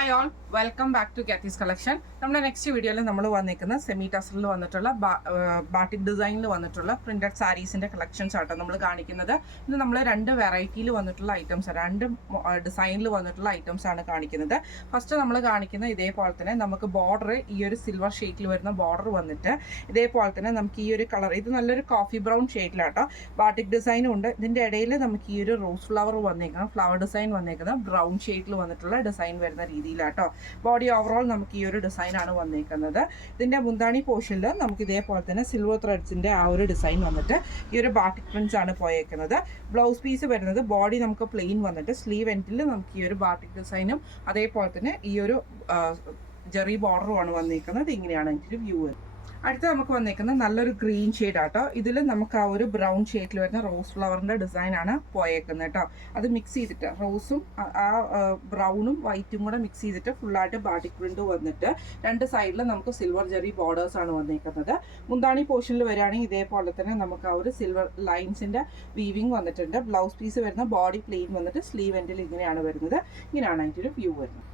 Hi all, welcome back to Gathees collection. നമ്മുടെ next വീഡിയോയിൽ നമ്മൾ വന്നിരിക്കുന്ന സെമി ടസറിൽ വന്നിട്ടുള്ള ബാട്ടിക് ഡിസൈനിൽ വന്നിട്ടുള്ള പ്രിന്റഡ് സാരീസിന്റെ കളക്ഷൻസ് ആട്ടോ നമ്മൾ കാണിക്കുന്നത്. ഇത് നമ്മൾ രണ്ട് വെറൈറ്റിയിൽ വന്നിട്ടുള്ള ഐറ്റംസ്, രണ്ട് ഡിസൈനിൽ വന്നിട്ടുള്ള ഐറ്റംസ് ആണ് കാണിക്കുന്നത്. ഫസ്റ്റ് നമ്മൾ കാണിക്കുന്ന ഇതേപോലെ തന്നെ നമുക്ക് ബോർഡർ ഈ ഒരു സിൽവർ ഷെയ്ഡിൽ വരുന്ന ബോർഡർ വന്നിട്ട് ഇതേപോലെ തന്നെ നമുക്ക് ഈ ഒരു കളർ, ഇത് നല്ലൊരു കോഫി ബ്രൗൺ ഷെയ്ഡിലാട്ടോ. ബാട്ടിക് ഡിസൈനും ഉണ്ട്. ഇതിന്റെ ഇടയിൽ നമുക്ക് ഈ ഒരു റോസ് ഫ്ലവർ വന്നേക്കുന്നത്, ഫ്ലവർ ഡിസൈൻ വന്നേക്കുന്നത് ബ്രൗൺ ഷെയ്ഡിൽ വന്നിട്ടുള്ള ഡിസൈൻ വരുന്ന രീതിയിലാട്ടോ. ബോഡി ഓവറോൾ നമുക്ക് ഈ ഒരു ഡിസൈൻ ആണ് വന്നേക്കുന്നത്. ഇതിന്റെ മുന്താണി പോർഷനിൽ നമുക്ക് ഇതേപോലെ തന്നെ സിൽവർ ത്രെഡ്സിന്റെ ആ ഒരു ഡിസൈൻ വന്നിട്ട് ഈ ഒരു ബാട്ടിക് പ്രിന്റ്സ് ആണ് പോയേക്കുന്നത്. ബ്ലൗസ് പീസ് വരുന്നത് ബോഡി നമുക്ക് പ്ലെയിൻ വന്നിട്ട് സ്ലീവ് എൻഡിൽ നമുക്ക് ഈ ഒരു ബാട്ടിക് ഡിസൈനും അതേപോലെ തന്നെ ഈ ഒരു ജെറി ബോർഡറുമാണ് വന്നേക്കുന്നത്. ഇങ്ങനെയാണ് ഇതിന്റെ വ്യൂ. അടുത്ത നമുക്ക് വന്നേക്കുന്നത് നല്ലൊരു ഗ്രീൻ ഷെയ്ഡ് ആട്ടോ. ഇതിൽ നമുക്ക് ആ ഒരു ബ്രൗൺ ഷെയ്ഡിൽ വരുന്ന റോസ് ഫ്ലവറിന്റെ ഡിസൈൻ ആണ് പോയേക്കുന്നത് കേട്ടോ. അത് മിക്സ് ചെയ്തിട്ട് റോസും ആ ബ്രൗണും വൈറ്റും കൂടെ മിക്സ് ചെയ്തിട്ട് ഫുള്ളായിട്ട് ബാട്ടിക് പ്രിന്റ് വന്നിട്ട് രണ്ട് സൈഡിൽ നമുക്ക് സിൽവർ ജെറി ബോർഡേഴ്സ് ആണ് വന്നേക്കുന്നത്. മുന്താണി പോർഷനിൽ വരികയാണെങ്കിൽ ഇതേപോലെ തന്നെ നമുക്ക് ആ ഒരു സിൽവർ ലൈൻസിന്റെ വീവിങ് വന്നിട്ടുണ്ട്. ബ്ലൗസ് പീസ് വരുന്ന ബോഡി പ്ലെയിൻ വന്നിട്ട് സ്ലീവ് എൻഡിൽ ഇങ്ങനെയാണ് വരുന്നത്. ഇങ്ങനെയാണ് അതിൻ്റെ ഒരു വ്യൂ വരുന്നത്.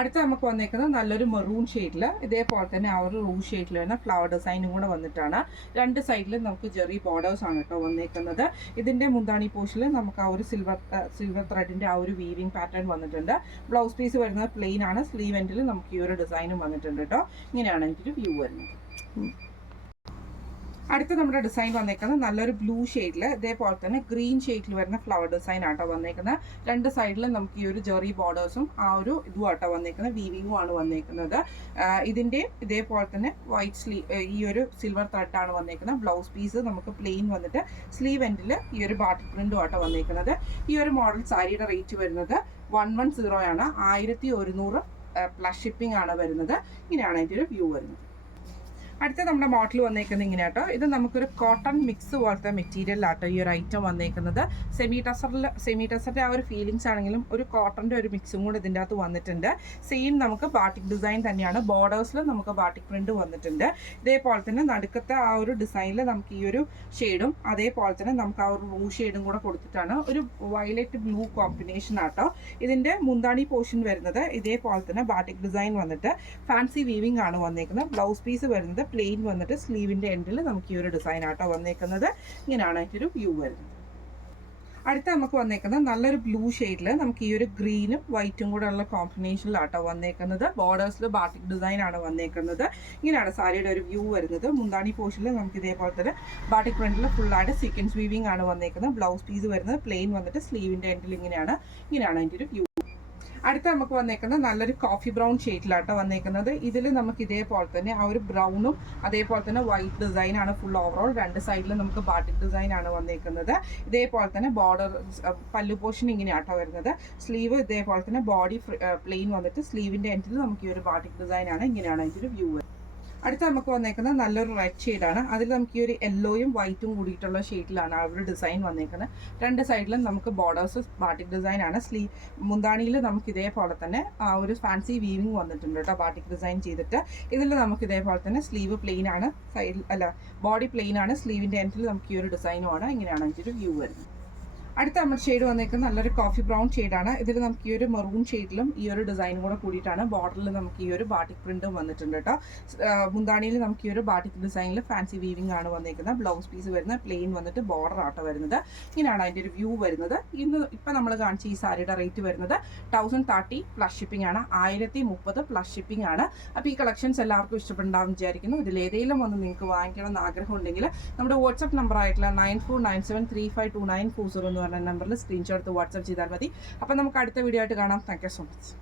അടുത്ത നമുക്ക് വന്നേക്കുന്നത് നല്ലൊരു മെറൂൺ ഷെയ്ഡിൽ ഇതേപോലെ തന്നെ ആ ഒരു റൂസ് ഷെയ്ഡിൽ വരുന്ന ഫ്ലവർ ഡിസൈനും കൂടെ വന്നിട്ടാണ്. രണ്ട് സൈഡിലും നമുക്ക് ജെറി ബോർഡേഴ്സ് ആണ് കേട്ടോ വന്നേക്കുന്നത്. ഇതിന്റെ മുന്താണി പോർഷനിൽ നമുക്ക് ആ ഒരു സിൽവർ ത്രെഡിന്റെ ആ ഒരു വീവിംഗ് പാറ്റേൺ വന്നിട്ടുണ്ട്. ബ്ലൗസ് പീസ് വരുന്നത് പ്ലെയിൻ ആണ്. സ്ലീവ് എൻഡിൽ നമുക്ക് ഈ ഒരു ഡിസൈനും വന്നിട്ടുണ്ട് കേട്ടോ. ഇങ്ങനെയാണ് ഇതിന്റെ വ്യൂ വരുന്നത്. അടുത്ത നമ്മുടെ ഡിസൈൻ വന്നേക്കുന്നത് നല്ലൊരു ബ്ലൂ ഷെയ്ഡിൽ ഇതേപോലെ തന്നെ ഗ്രീൻ ഷെയ്ഡിൽ വരുന്ന ഫ്ലവർ ഡിസൈൻ ആട്ടോ വന്നേക്കുന്നത്. രണ്ട് സൈഡിലും നമുക്ക് ഈ ഒരു ജെറി ബോർഡേഴ്സും ആ ഒരു ഇതും ആട്ടോ വന്നേക്കുന്നത്, വീവിങ്ങും ആണ് വന്നേക്കുന്നത്. ഇതിന്റെ ഇതേപോലെ തന്നെ വൈറ്റ് സ്ലീവ്, ഈ ഒരു സിൽവർ ത്രെഡ് ആണ് വന്നേക്കുന്നത്. ബ്ലൗസ് പീസ് നമുക്ക് പ്ലെയിൻ വന്നിട്ട് സ്ലീവ് എൻഡിൽ ഈ ഒരു ബാട്ടിക് പ്രിന്റും ആട്ടോ വന്നേക്കുന്നത്. ഈ ഒരു മോഡൽ സാരിയുടെ റേറ്റ് വരുന്നത് 110 ആണ്. 1100 പ്ലസ് ഷിപ്പിംഗ് ആണ് വരുന്നത്. ഇങ്ങനെയാണ് അതിൻ്റെ ഒരു വ്യൂ വരുന്നത്. അടുത്ത നമ്മുടെ മോഡൽ വന്നേക്കുന്നത് ഇങ്ങനെ കേട്ടോ. ഇത് നമുക്കൊരു കോട്ടൺ മിക്സ് പോലത്തെ മെറ്റീരിയലാട്ടോ ഈ ഒരു ഐറ്റം വന്നേക്കുന്നത്. സെമി ടസറിന്റെ ആ ഒരു ഫീലിങ്സ് ആണെങ്കിലും ഒരു കോട്ടന്റെ ഒരു മിക്സും കൂടെ ഇതിൻ്റെ അകത്ത് വന്നിട്ടുണ്ട്. സെയിം നമുക്ക് ബാട്ടിക് ഡിസൈൻ തന്നെയാണ്. ബോർഡേഴ്സിൽ നമുക്ക് ബാട്ടിക് പ്രിന്റ് വന്നിട്ടുണ്ട്. ഇതേപോലെ തന്നെ നടുക്കത്തെ ആ ഒരു ഡിസൈനിൽ നമുക്ക് ഈ ഒരു ഷെയ്ഡും അതേപോലെ തന്നെ നമുക്ക് ആ ഒരു ബ്ലൂ ഷെയ്ഡും കൂടെ കൊടുത്തിട്ടാണ് ഒരു വയലറ്റ് ബ്ലൂ കോമ്പിനേഷൻ ആട്ടോ. ഇതിന്റെ മുന്താണി പോർഷൻ വരുന്നത് ഇതേപോലെ തന്നെ ബാട്ടിക് ഡിസൈൻ വന്നിട്ട് ഫാൻസി വീവിംഗ് ആണ് വന്നേക്കുന്നത്. ബ്ലൗസ് പീസ് വരുന്നത് പ്ലെയിൻ വന്നിട്ട് സ്ലീവിന്റെ എൻഡിൽ നമുക്ക് ഈ ഒരു ഡിസൈൻ ആട്ടോ വന്നേക്കുന്നത്. ഇങ്ങനെയാണ് അതിൻ്റെ വ്യൂ വരുന്നത്. അടുത്ത നമുക്ക് വന്നേക്കുന്നത് നല്ലൊരു ബ്ലൂ ഷെയ്ഡിൽ നമുക്ക് ഈ ഒരു ഗ്രീനും വൈറ്റും കൂടെ ഉള്ള കോമ്പിനേഷനിലാട്ടോ വന്നേക്കുന്നത്. ബോർഡേഴ്സിൽ ബാട്ടിക് ഡിസൈൻ ആണ് വന്നേക്കുന്നത്. ഇങ്ങനെയാണ് സാരിയുടെ ഒരു വ്യൂ വരുന്നത്. മുന്താണി പോർഷനിൽ നമുക്ക് ഇതേപോലെ തന്നെ ബാട്ടിക് പ്രിന്റിൽ ഫുള്ളായിട്ട് സീക്വൻസ് വീവിംഗ് ആണ് വന്നേക്കുന്നത്. ബ്ലൗസ് പീസ് വരുന്നത് പ്ലെയിൻ വന്നിട്ട് സ്ലീവിന്റെ എൻഡിൽ ഇങ്ങനെയാണ് അതിൻ്റെ ഒരു വ്യൂ. അടുത്ത നമുക്ക് വന്നേക്കുന്നത് നല്ലൊരു കോഫി ബ്രൗൺ ഷെയ്ഡിലാട്ടോ വന്നേക്കുന്നത്. ഇതിൽ നമുക്ക് ഇതേപോലെ തന്നെ ആ ഒരു ബ്രൗണും അതേപോലെ തന്നെ വൈറ്റ് ഡിസൈൻ ആണ് ഫുൾ ഓവറോൾ. രണ്ട് സൈഡിലും നമുക്ക് ബാട്ടിക് ഡിസൈൻ ആണ് വന്നേക്കുന്നത്. ഇതേപോലെ തന്നെ ബോർഡർ പല്ലു പോർഷൻ ഇങ്ങനെയാട്ടോ വരുന്നത്. സ്ലീവ് ഇതേപോലെ തന്നെ ബോഡി പ്ലെയിൻ വന്നിട്ട് സ്ലീവിന്റെ എൻഡിൽ നമുക്ക് ഈ ഒരു ബാട്ടിക് ഡിസൈൻ ആണ്. ഇങ്ങനെയാണ് അതിൻ്റെ വ്യൂ. അടുത്ത നമുക്ക് വന്നേക്കുന്നത് നല്ലൊരു റെഡ് ഷെയ്ഡാണ്. അതിൽ നമുക്ക് ഈ ഒരു യെല്ലോയും വൈറ്റും കൂടിയിട്ടുള്ള ഷെയ്ഡിലാണ് ആ ഒരു ഡിസൈൻ വന്നേക്കുന്നത്. രണ്ട് സൈഡിലും നമുക്ക് ബോർഡേഴ്സ് ബാട്ടിക് ഡിസൈൻ ആണ്. മുന്താണിയിൽ നമുക്ക് ഇതേപോലെ തന്നെ ആ ഒരു ഫാൻസി വീവിംഗ് വന്നിട്ടുണ്ട് കേട്ടോ ബാട്ടിക് ഡിസൈൻ ചെയ്തിട്ട്. ഇതിൽ നമുക്ക് ഇതേപോലെ തന്നെ സ്ലീവ് പ്ലെയിൻ ആണ്, ബോഡി പ്ലെയിൻ ആണ്. സ്ലീവിന്റെ എൻഡിൽ നമുക്ക് ഈ ഒരു ഡിസൈനുമാണ്. ഇങ്ങനെയാണ് അതിൻ്റെ ഒരു വ്യൂ വരുന്നത്. അടുത്ത നമ്മുടെ ഷെയ്ഡ് വന്നേക്കുന്നത് നല്ലൊരു കോഫി ബ്രൗൺ ഷെയ്ഡാണ്. ഇതിൽ നമുക്ക് ഈ ഒരു മെറൂൺ ഷെയ്ഡിലും ഈ ഒരു ഡിസൈനും കൂടെ കൂടിയിട്ടാണ്. ബോർഡറിൽ നമുക്ക് ഈ ഒരു ബാട്ടിക് പ്രിന്റും വന്നിട്ടുണ്ട് കേട്ടോ. മുന്താണിയിൽ നമുക്ക് ഈ ഒരു ബാട്ടിക് ഡിസൈനിൽ ഫാൻസി വീവിംഗ് ആണ് വന്നേക്കുന്നത്. ബ്ലൗസ് പീസ് വരുന്ന പ്ലെയിൻ വന്നിട്ട് ബോർഡർ ആട്ടോ വരുന്നത്. ഇങ്ങനെയാണ് അതിൻ്റെ ഒരു വ്യൂ വരുന്നത്. ഇപ്പം നമ്മൾ കാണിച്ച ഈ സാരിയുടെ റേറ്റ് വരുന്നത് 1030 പ്ലസ് ഷിപ്പിംഗ് ആണ്. 1030 പ്ലസ് ഷിപ്പിംഗ് ആണ്. അപ്പോൾ ഈ കളക്ഷൻസ് എല്ലാവർക്കും ഇഷ്ടപ്പെടുണ്ടാവും വിചാരിക്കുന്നു. ഇതിൽ ഏതെങ്കിലും ഒന്ന് നിങ്ങൾക്ക് വാങ്ങിക്കണം എന്ന് ആഗ്രഹം ഉണ്ടെങ്കിൽ നമ്മുടെ വാട്സ്ആപ്പ് നമ്പർ ആയിട്ടുള്ള 9497352940 എന്ന് പറഞ്ഞ നമ്പറിൽ സ്ക്രീൻഷോട്ട് വാട്സ്ആപ്പ് ചെയ്താൽ മതി. അപ്പോൾ നമുക്ക് അടുത്ത വീഡിയോ ആയിട്ട് കാണാം. Thank you so much.